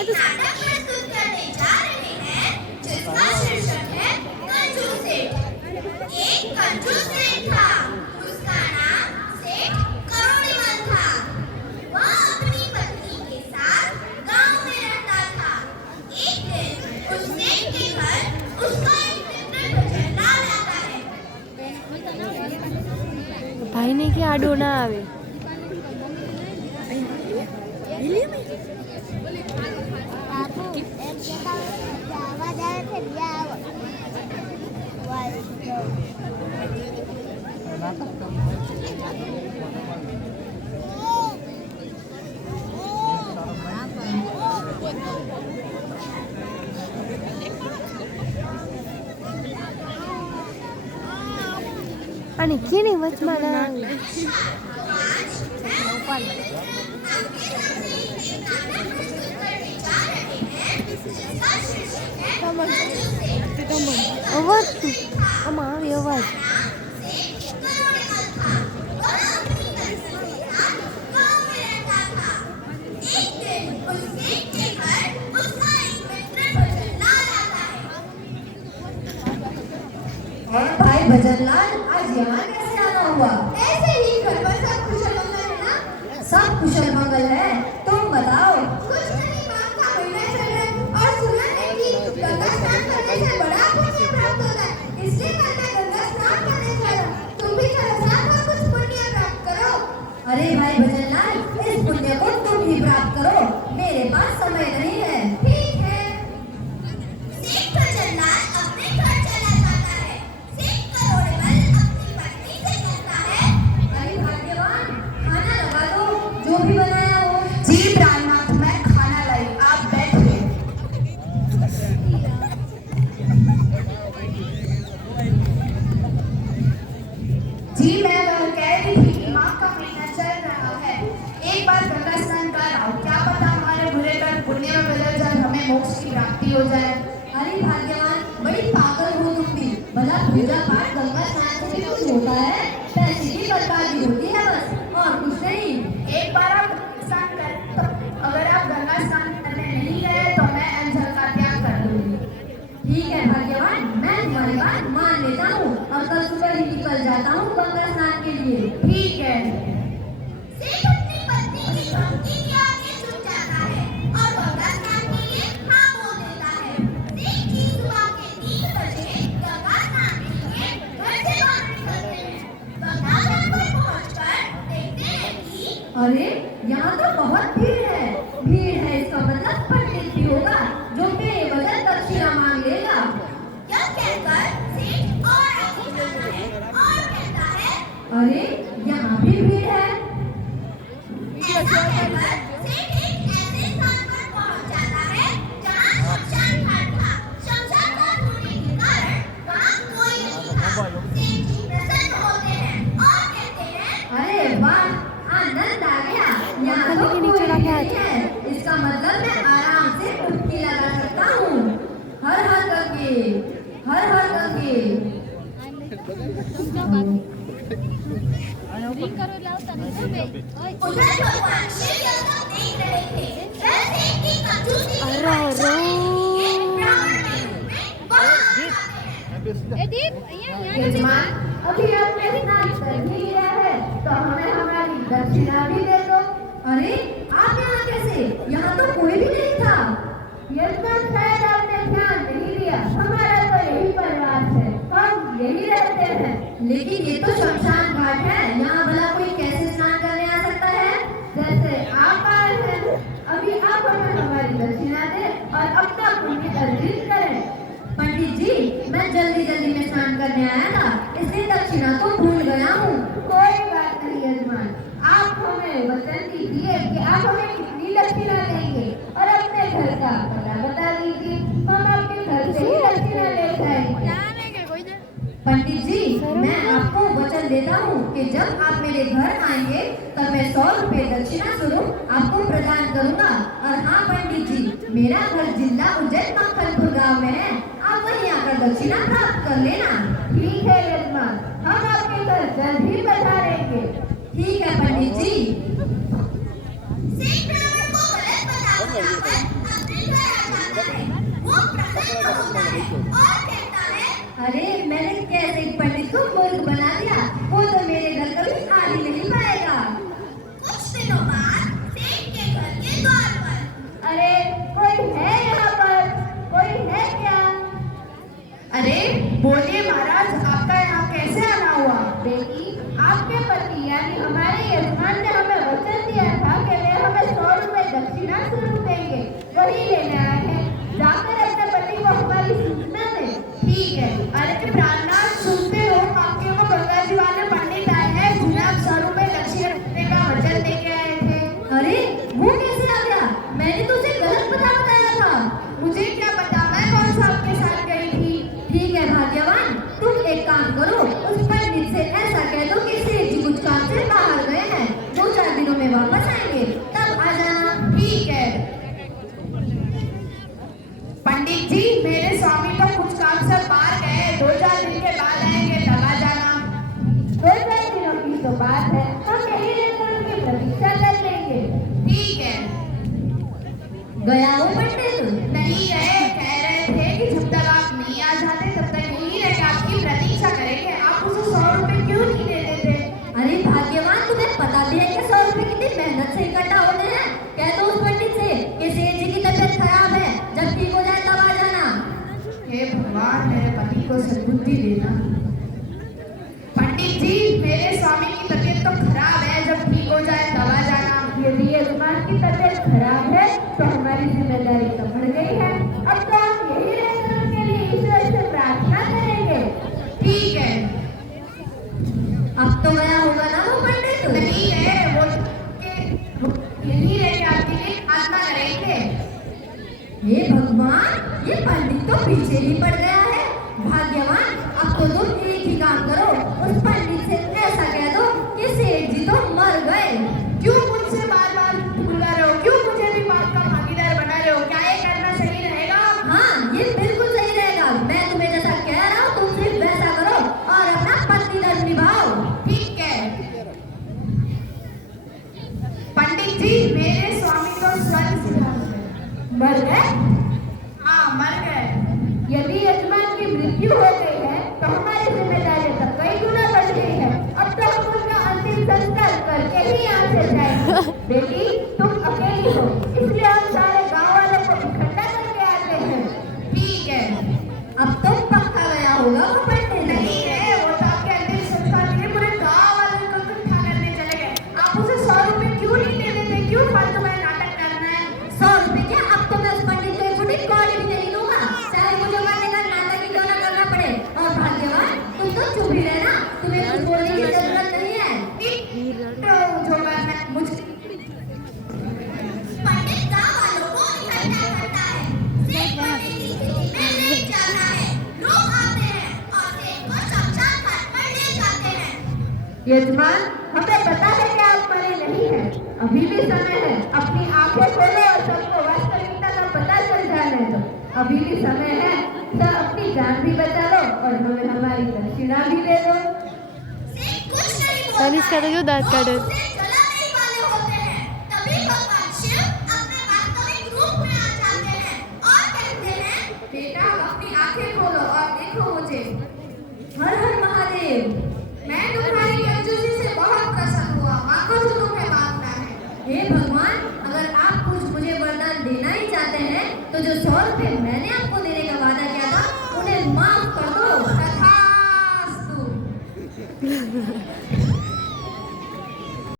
एक नाटक प्रस्तुत करने जा रहे हैं जिसका शीर्षक है कंजूस सेठ। एक कंजूस सेठ था, उसका नाम सेठ करोड़ीमल था। वह अपनी पत्नी के साथ गांव में रहता था। एक दिन उस सेठ के घर उसका एक मित्र भजनलाल आता है। भाई ने क्या आडो ना आवे અને કેની વચમાં ના આવે અવાજ શું આમાં આવે અવાજ भाई भजनलाल, आज यहाँ कैसे आना हुआ? ऐसे ही घर पर सब कुशल मंगल है ना? सब कुशल मंगल है, तुम बताओ। कुछ नहीं, माघ का महीना चल रहा है और सुना है कि गंगा स्नान करने से बड़ा पुण्य प्राप्त होता है, इसलिए कल मैं गंगा स्नान करने जा रहा हूँ। तुम भी चलो साथ और कुछ पुण्य प्राप्त करो। अरे भाई भजनलाल, इस पुण्य को तुम ही प्राप्त करो, मेरे पास समय नहीं है। ठीक है। सेठ भजनलाल अपने घर चला जाता है। सेठ करोड़ीमल अपनी पत्नी से कहता है, अरे भाग्यवान, खाना लगा दो, जो भी बनाया हो। जी प्राणनाथ, मैं खाना लाई, आप बैठिए। जी मैं वह कह रही थी कि माघ का महीना चल रहा है, एक बार गंगा स्नान कर आओ, क्या पता हमारे बुरे कर्म पुण्य में बदल जाए, हमें मोक्ष की प्राप्ति हो जाए। अरे भाग्यवान, बड़ी पागल हो तुम भी। भला पूजा पाठ गंगा स्नान से भी कुछ होता है? पैसे की बर्बादी होती है बस, और कुछ नहीं। एक बार आप स्नान कर, तो अगर आप गंगा स्नान करने नहीं गए तो मैं अंजल का त्याग कर दूंगी। ठीक है भाग्यवान, मैं तुम्हारी बात मान लेता हूँ और कल सुबह ही निकल जाता हूँ गंगा स्नान के लिए। ठीक है। सेठ अपनी पत्नी की धमकी के आगे झुक जाता है और गंगा स्नान के लिए हाँ बोल देता है। सेठ जी सुबह के 3 बजे गंगा स्नान के लिए घर से बाहर निकलते हैं। गंगा घाट पर पहुंचकर देखते हैं कि अरे यहाँ तो बहुत भीड़ है। भीड़ है इसका मतलब पंडित भी होगा जो बेवजह दक्षिणा मांग लेगा। यह कहकर सेठ और आगे जाता है और कहता है, अरे यहाँ भी भीड़ है। ऐसा कहकर सेठ एक ऐसे स्थान पर पहुंच जाता है जहां शमशान घाट था। शमशान घाट होने के कारण वहां कोई नहीं था। सेठ जी प्रसन्न होते हैं और कहते हैं, अरे वाह, आनंद आ गया। यहाँ तो के नीचे कोई रखा है। नहीं है, इसका मतलब मैं आराम से डुबकी लगा सकता हूँ। हर हर गंगे, हर हर गंगे। उधर भगवान शिव यह सब देख रहे थे। वह सेठ की कंजूसी की अरे परीक्षा रो। लेने के लिए ब्राह्मण के रूप में वहां आ जाते हैं। यजमान, अभी आपने स्नान कर ही लिया है तो हमें हमारी दक्षिणा भी दे दो। अरे आप यहाँ कैसे? यहाँ तो कोई भी नहीं था। यजमान, शायद आपने ध्यान नहीं दिया, हमारा तो यही परिवार है, हम यही रहते हैं। लेकिन ये तो शमशान घाट है, यहाँ भला कोई कैसे स्नान करने आ सकता है? जैसे आप आए हैं, अभी आप हमें हमारी दक्षिणा दें और अपना पुण्य अर्जित करें। पंडित जी, मैं जल्दी जल्दी में स्नान करने आया था, इसलिए दक्षिणा तो भूल गया हूँ। कोई बात नहीं यजमान, आप हमें वचन दीजिए कि आप हमें कितनी दक्षिणा देंगे और अपने घर का पता बता दीजिए, हम आपके घर से ही दक्षिणा ले जाएंगे। पंडित जी, मैं आपको वचन देता हूँ कि जब आप मेरे घर आएंगे तब मैं 100 रुपए दक्षिणा स्वरूप आपको प्रदान करूँगा। और हाँ पंडित जी, मेरा घर जिला उज्जैन मक्खनपुर गाँव में है, आप वहीं आकर दक्षिणा प्राप्त कर लेना। ठीक है यजमान, हम आपके घर जल्द ही पधारेंगे। ठीक है पंडित जी। सेठ ब्राह्मण को गलत बता बताकर अपने मेरे स्वामी तो कुछ काम से बाहर गए, 2-4 दिन के बाद आएंगे, तब आ जाना। 2-4 दिनों की तो बात है, हम यही रहकर उनकी प्रतीक्षा कर लेंगे। ठीक है। गया हो पंडित? नहीं गए, कह रहे थे कि जब तक आप नहीं आ जाते तब तक यही रह के आपकी प्रतीक्षा करेंगे। आप उसे 100 रुपए क्यों नहीं दे देते? अरे भाग्यवान, तुम्हें पता भी है कि 100 रुपए कितनी मेहनत से इकट्ठा होते हैं। कह दो उस पंडित से कि सेठ जी की तबीयत खराब है, जब ठीक हो जाए तब आ जाना। हे भगवान, मेरे पति को सद्बुद्धि देना। पंडित जी, मेरे स्वामी की तबीयत तो खराब है, जब ठीक हो जाए तब आ जाना। यदि यजमान की तबीयत खराब है तो हमारी जिम्मेदारी तो बढ़ गई है। अब तो हम यही रहकर उनके लिए ईश्वर से प्रार्थना करेंगे। ठीक है। अब तो गया होगा ना वो पंडित? नहीं है, वो यही रह के आपके लिए प्रार्थना करेंगे। हे भगवान, ये पंडित तो पीछे ही पड़ गया है। भाग्यवान, अब तो तुम एक ही काम करो, उस पंडित से ऐसा कह दो कि सेठ जी तो मर गए। क्यों मुझसे बार-बार बुला रहे हो? क्यों मुझे भी पाप का भागीदार बना रहे हो? क्या ये करना सही रहेगा? हाँ, ये बिल्कुल सही रहेगा। मैं तुम्हें जैसा कह रहा हूँ तुम सिर्फ वैसा करो और अपना पति धर्म निभाओ। ठीक है। पंडित जी, मेरे स्वामी तो स्वर्ग से मर गए। हाँ, मर गए। यदि यजमान की मृत्यु हो गई है तो हमारी जिम्मेदारी तो कई गुना बढ़ गई है। अब तो हम उनका अंतिम संस्कार करके ही यहाँ से जाएंगे। बेटी, तुम अकेली हो, इसलिए हम सारे गांव वालों को इकट्ठा करके आते हैं। ठीक है। अब तुम पक्का गया होगा वो पंडित। नहीं है, वो तो आपके अंतिम संस्कार के लिए पूरे गांव वालों को इकट्ठा करने चले गए। आप उसे 100 रुपए क्यों नहीं दे देते? क्यों फालतू में नाटक करना है? 100 रुपए क्या? अब तो मैं उस पंडित को एक छोटी कौड़ी भी नहीं दूंगा, चाहे मुझे मरने का नाटक ही क्यों ना करना पड़े। और भाग्यवान, तुम तो चुप ही रहना, तुम्हें कुछ बोलने की जरूरत नहीं है। तो जो करना है मुझे। पंडित गांव वालों को इकट्ठा करता है। सेठ पंडित की स्थिति में ले जाना है। लोग आते हैं और सेठ को शमशान घाट पर ले जाते हैं। यजमान, हमें पता है कि आप मरे नहीं हैं। अभी भी समय है, अपनी आंखें खोलो और सबको वास्तविकता का पता चल जाने दो। अभी भी समय है, तो अपनी जान भी बचा लो और हमें हमारी दक्षिणा भी दे दो। सेठ कुछ नहीं बोलता तनिष्का तो क्यों दांत काटे? वो उसे जलाने वाले होते हैं। तभी भगवान शिव अपने वास्तविक रूप में आ जाते हैं और कहते हैं, बेटा, अपनी आंखें खोलो और देखो मुझे। हर हर महादेव। मैं तुम्हारी कंजूसी से बहुत प्रसन्न हुआ। मांगो जो तुम्हें मांगना है। हे भगवान, अगर आप कुछ मुझे वरदान देना ही चाहते हैं तो जो 100 रुपए मैंने आपको देने का वादा किया था उन्हें माफ कर दो। तथास्तु।